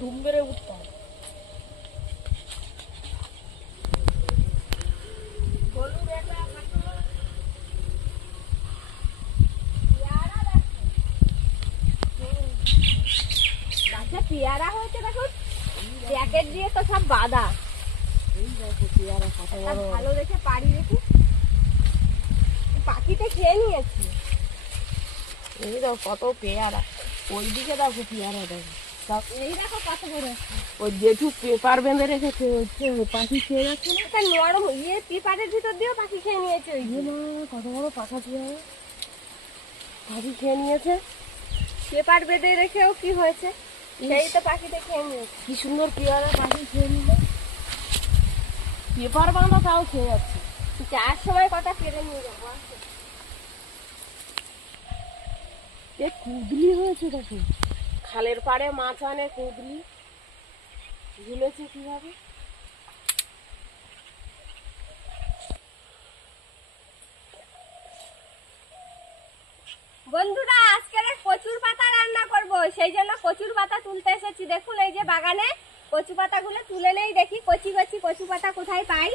ধুম বেড়ে উঠতাম। পেয়ারা হয়েছে দেখুন, প্যাকেট দিয়ে তো সব বাঁধা। ভালো দেখে পাড়ি দেখি, পাখিতে খেয়ে নিয়েছি। এই দেখো কত পেয়ারা, ওইদিকে দেখো পেয়ারা দেখো, এই দেখো কত বড়। ওই জেঠু পেপার বেঁধে রেখেছে, হচ্ছে পাখি খেয়ে যাচ্ছে না। একটা নরম ইয়ে পেপারের ভিতর দিয়েও পাখি খেয়ে নিয়েছে। ওই কত বড় পাখা পেয়ারা পাখি খেয়ে নিয়েছে। পেপার বেঁধে রেখেও কি হয়েছে, সেই তো পাখিতে খেয়ে নিয়েছে। কি সুন্দর পেয়ারা পাখি খেয়ে নিল, পেপার বাঁধা তাও খেয়ে যাচ্ছে। যার সময় কথা পেরে নিয়ে যাবো। এ কুদলি হয়েছে দেখো, খালের পাড়ে মাছ আনে কুদলি, ঝুলেছে কিভাবে। বন্ধুরা, আজকে কচুর পাতা রান্না করব, সেই জন্য কচুর পাতা তুলতে এসেছি। দেখুন এই যে বাগানে কচু পাতাগুলো তুলে নেই, দেখি কচি কচি কচু পাতা কোথায় পাই।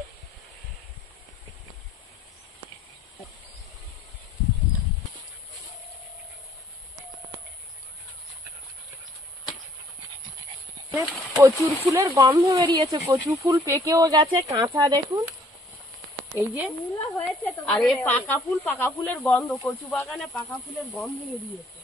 কচুর ফুলের গন্ধ বেরিয়েছে, কচু ফুল পেকেও গেছে, কাঁচা দেখুন এই যে ফুলও হয়েছে তো। আর এই পাকা ফুলের গন্ধ, কচু বাগানে পাকা ফুলের গন্ধ বেরিয়েছে।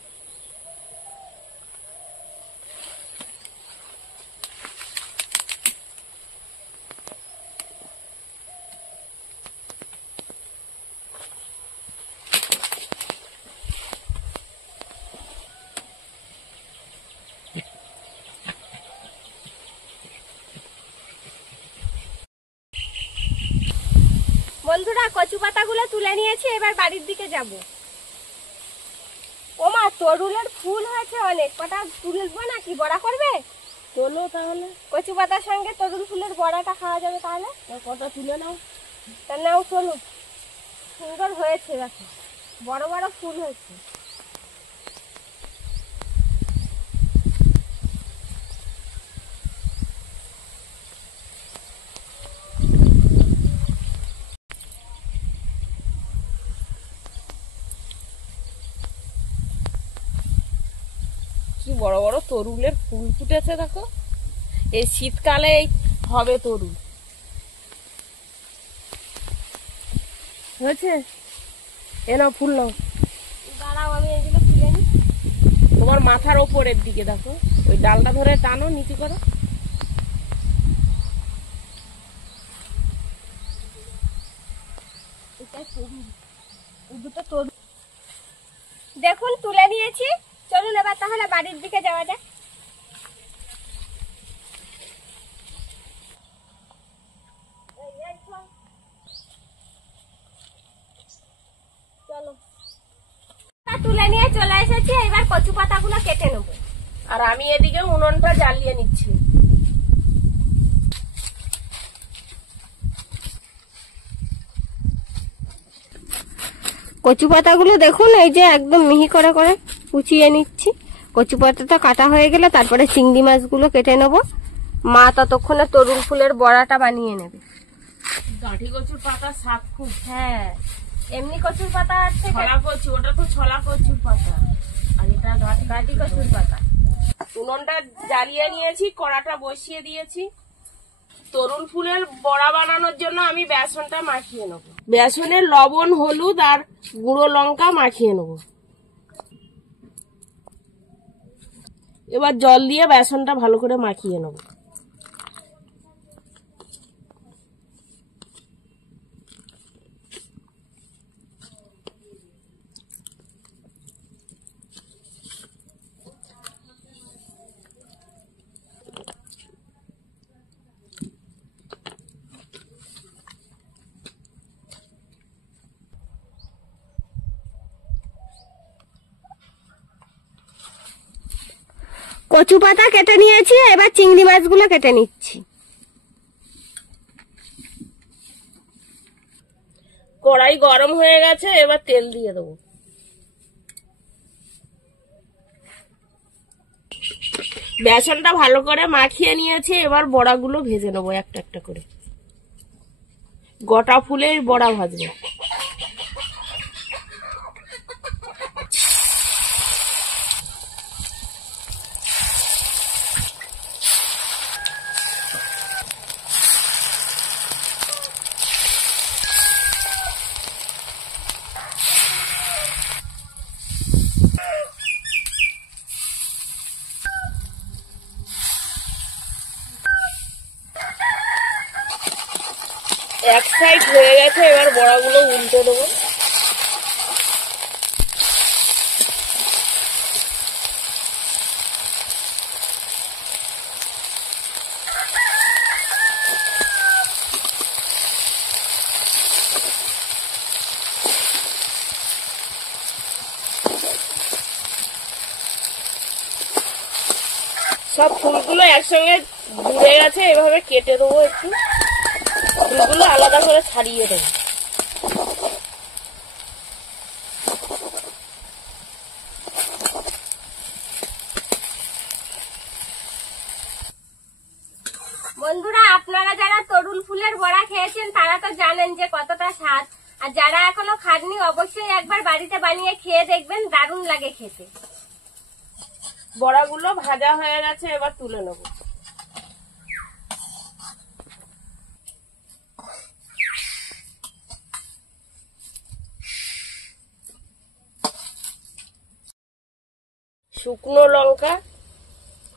বন্ধুরা, কচু পাতাগুলো তুলে নিয়েছি, এবার বাড়ির দিকে যাব। ওমা, তরুলের ফুল হয়েছে অনেক কটা, তুলবো নাকি বড়া করবে? চলো তাহলে, কচু পাতার সঙ্গে তরুল ফুলের বড়াটা খাওয়া যাবে। তাহলে কটা তুলে নাও। তা নাও, চলো। সুন্দর হয়েছে দেখো, বড় বড় ফুল হয়েছে। কি বড় বড় তরুলের ফুল ফুটেছে দেখো, এই শীতকালে হবে তরুল হয়েছে। এ নাও ফুল নাও। দাঁড়াও, আমি এগুলো তুলে নিই। তোমার মাথার ওপরের দিকে দেখো, ওই ডালটা ধরে টানো, নিচে করো। দেখুন তুলে নিয়েছি, চলুন এবার তাহলে বাড়ির দিকে যাওয়া যাক। চলো, তুলে নিয়ে চলে এসেছি, এবার কচু পাতাগুলো কেটে নেবো। আর আমি এদিকে উনুনটা জ্বালিয়ে নিচ্ছি। কচু পাতাগুলো দেখুন এই যে একদম মিহি করে করে কুচিয়ে নিচ্ছি। কচু পাতাটা কাটা হয়ে গেলে তারপরে চিংড়ি মাছগুলো কেটে নেবো। মা ততক্ষণে তরুল ফুলের বড়াটা বানিয়ে নেবে। গাঁঠি কচুর পাতা শাক খুব। হ্যাঁ, এমনি কচুর পাতা আছে, ছলা কচু, ওটা তো ছলা কচুর পাতা, আর এটা গাঁটি কচুর পাতা। উনুনটা জ্বালিয়ে নিয়েছি, কড়াটা বসিয়ে দিয়েছি। তরুল ফুলের বড়া বানানোর জন্য আমি বেসনটা মাখিয়ে নেব। বেসনে লবণ, হলুদ আর গুঁড়ো লঙ্কা মাখিয়ে নেব। এবার জল দিয়ে বেসনটা ভালো করে মাখিয়ে নেব। কচু পাতা কেটে নিয়েছি, এবার চিংড়ি মাছগুলো কেটে নিচ্ছি। কড়াই গরম হয়ে গেছে, এবার তেল দিয়ে দেবো। বেসনটা ভালো করে মাখিয়ে নিয়েছি, এবার বড়াগুলো ভেজে নেবো একটা একটা করে। গোটা ফুলের বড়া ভাজবো। এক সাইড হয়ে গেছে, এবার বড়াগুলো উল্টে দেবো। সব ফুলগুলো একসঙ্গে ঘুরে গেছে, এভাবে কেটে দেবো একটু, ফুলগুলো আলাদা করে ছাড়িয়ে দেবো। বন্ধুরা, আপনারা যারা তরুণ ফুলের বড়া খেয়েছেন তারা তো জানেন যে কতটা স্বাদ, আর যারা এখনো খাননি অবশ্যই একবার বাড়িতে বানিয়ে খেয়ে দেখবেন, দারুণ লাগে খেতে। বড়াগুলো ভাজা হয়ে গেছে, এবার তুলে নেবো। শুকনো লঙ্কা,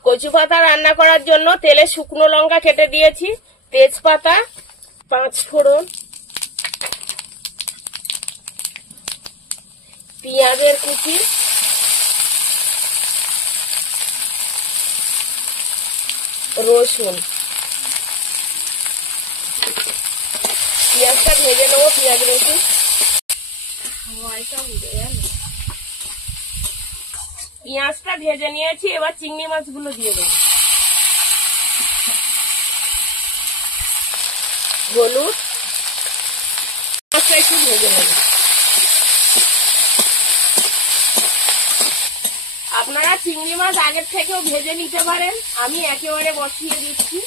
কচু পাতা রান্না করার জন্য তেলে শুকনো লঙ্কা কেটে দিয়েছি, তেজপাতা, 5 ফোড়ন, পেঁয়াজের কুচি, রসুন। পেঁয়াজটা ভেজে নেবো, পেঁয়াজ রসুন। পেঁয়াজটা ভেজে নিয়েছি, এবার চিংড়ি মাছগুলো দিয়ে দেবো। হলুদ, মাছটা একটু ভেজে নেব। আপনারা চিংড়ি মাছ আগের থেকেও ভেজে নিতে পারেন, আমি একেবারে বসিয়ে দিচ্ছি।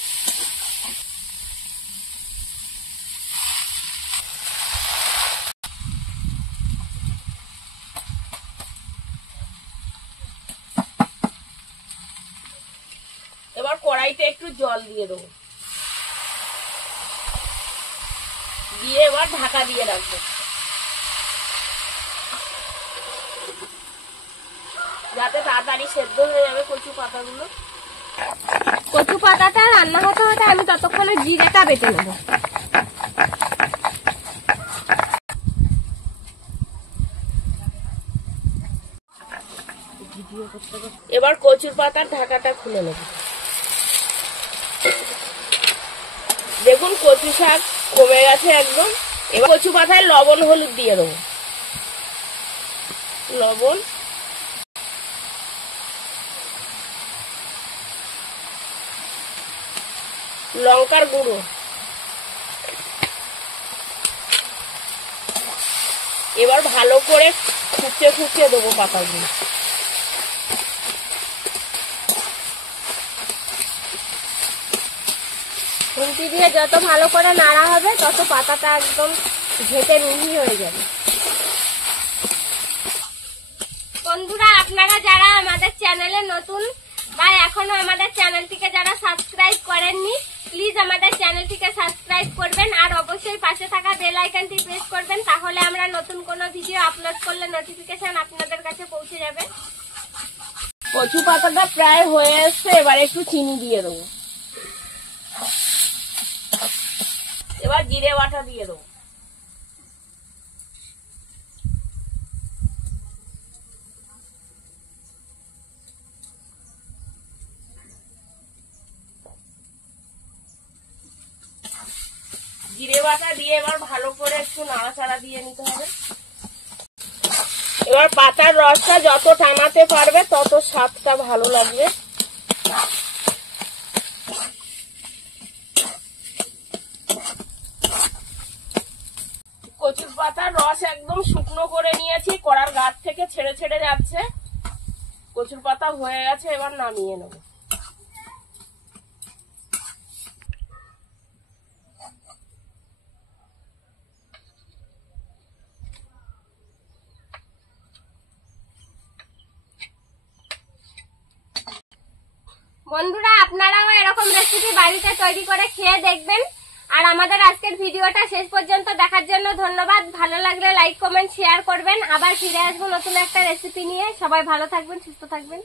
এবার কড়াইতে একটু জল দিয়ে দেবো, দিয়ে এবার ঢাকা দিয়ে রাখবো, যাতে তাড়াতাড়ি সেদ্ধ হয়ে যাবে কচু পাতাগুলো। কচু পাতাটা রান্না হতে হতে আমি ততক্ষণে জিরেটা বেটে নেবো। এবার কচুর পাতার ঢাকাটা খুলে নেব। দেখুন কচু শাক কমে গেছে একদম। এবার কচু পাতায় লবণ হলুদ দিয়ে দেবো, লবণ, লঙ্কার গুঁড়ো, এবার ভালো করে খুঁচিয়ে খুঁচিয়ে দেবো পাতাগুলো। খুন্তি দিয়ে যত ভালো করে নাড়া হবে তত পাতাটা একদম ঘেটে মিহি হয়ে যাবে। বন্ধুরা, আপনারা যারা আমাদের চ্যানেলে নতুন বা এখনো আমাদের চ্যানেলটিকে যারা সাবস্ক্রাইব করেননি, প্লিজ আমাদের চ্যানেলটিকে সাবস্ক্রাইব করবেন, আর অবশ্যই পাশে থাকা বেল আইকনটি প্রেস করবেন, তাহলে আমরা নতুন কোনো ভিডিও আপলোড করলে নোটিফিকেশন আপনাদের কাছে পৌঁছে যাবে। কচু পাতাটা প্রায় হয়ে এসছে, এবার একটু চিনি দিয়ে দেবো, এবার জিরে বাটা দিয়ে দেবো। জিরে বাটা দিয়ে এবার ভালো করে একটু নাড়াচাড়া দিয়ে নিতে হবে। এবার পাতার রসটা যত টানাতে পারবে তত স্বাদটা ভালো লাগবে। কচুর পাতার রস একদম শুকনো করে নিয়েছি, কড়ার গাছ থেকে ছেড়ে ছেড়ে যাচ্ছে। কচুর পাতা হয়ে গেছে, এবার নামিয়ে নেব। বন্ধুরা আপনারাও এরকম রেসিপি বাড়িতে তৈরি করে খেয়ে দেখবেন। আর আমাদের আজকের ভিডিওটা শেষ পর্যন্ত দেখার জন্য ধন্যবাদ। ভালো লাগলে লাইক কমেন্ট শেয়ার করবেন। আবার ফিরে আসবো নতুন একটা রেসিপি নিয়ে। সবাই ভালো থাকবেন, সুস্থ থাকবেন।